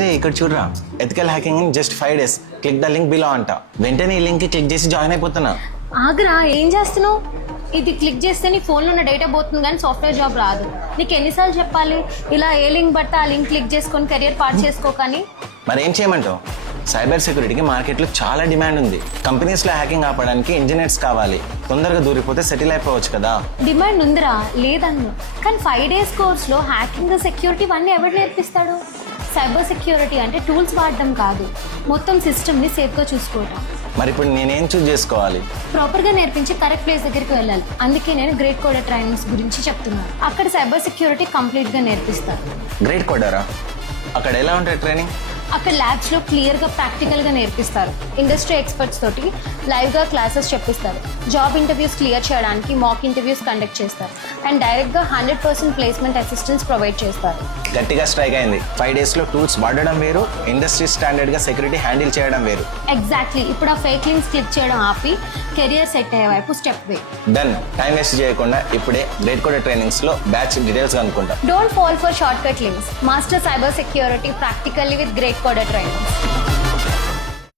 రే ఇక్కడ చూడరా, ethical hacking in just 5 days, click the link below అంట. వెంటనే ఈ లింక్ క్లిక్ చేసి జాయిన్ అయిపోతున్నా. ఆగ్రా, ఏం చేస్తున్నావు? ఇది క్లిక్ చేస్తే నీ ఫోన్లో ఉన్న డేటా పోతుంది కానీ సాఫ్ట్వేర్ జాబ్ రాదు. నీకు ఎన్నిసార్లు చెప్పాలి ఇలా ఏ లింక్ పడితే ఆ లింక్ క్లిక్ చేసుకొని కెరియర్ పార్ట్ చేసుకోకని? మరి ఏం చేయమంటావు? సైబర్ సెక్యూరిటీకి మార్కెట్లో చాలా డిమాండ్ ఉంది. కంపెనీస్లో హ్యాకింగ్ ఆపడానికి ఇంజనీర్స్ కావాలి. తొందరగా దూరిపోతే సెటిల్ అయిపోవచ్చు కదా. డిమాండ్ ఉందిరా, లేదన్ను. కానీ 5 days కోర్స్లో హ్యాకింగ్, సెక్యూరిటీ ఇవన్నీ ఎవరు నేర్పిస్తాడు? సైబర్ సెక్యూరిటీ అంటే టూల్స్ వాడడం కాదు, మొత్తం సిస్టమ్ని సేఫ్గా చూసుకోవటం. మరి ఇప్పుడు నేనేం చూస్ చేసుకోవాలి? ప్రాపర్గా నేర్పించి కరెక్ట్ ప్లేస్ దగ్గరికి వెళ్ళాలి. అందుకే నేను గ్రేట్ కోడర్ ట్రైనింగ్స్ గురించి చెప్తున్నాను. అక్కడ సైబర్ సెక్యూరిటీ కంప్లీట్గా నేర్పిస్తారు. గ్రేట్ కోడరా? అక్కడ ఎలా ఉంటుంది ట్రైనింగ్? అక్కడ ల్యాబ్స్లో క్లియర్గా ప్రాక్టికల్గా నేర్పిస్తారు. ఇండస్ట్రీ ఎక్స్పర్ట్స్ తోటి లైవ్గా క్లాసెస్ చెప్పిస్తారు. జాబ్ ఇంటర్వ్యూస్ క్లియర్ చేయడానికి మాక్ ఇంటర్వ్యూస్ కండక్ట్ చేస్తారు. అండ్ డైరెక్ట్గా 100% ప్లేస్మెంట్ అసిస్టెన్స్ ప్రొవైడ్ చేస్తారు. గట్టిగా స్ట్రైక్ అయింది. 5 daysలో టూల్స్ వాడడం వేరు, ఇండస్ట్రీ స్టాండర్డ్గా సెక్యూరిటీ హ్యాండిల్ చేయడం వేరు. ఎగ్జాక్ట్లీ. ఇప్పుడు ఆ ఫేక్ లింక్స్ క్లిక్ చేయడం ఆపి కెరియర్ సెట్ అయ్యే వైపు step way. Done. Time waste చేయకుండా ఇప్పుడే గ్రేట్ కోడర్ ట్రైనింగ్స్లో బ్యాచ్ డీటెయిల్స్ కనుక్కుంటా. Don't fall for shortcut links. Master cyber security practically with Great Coder trainings.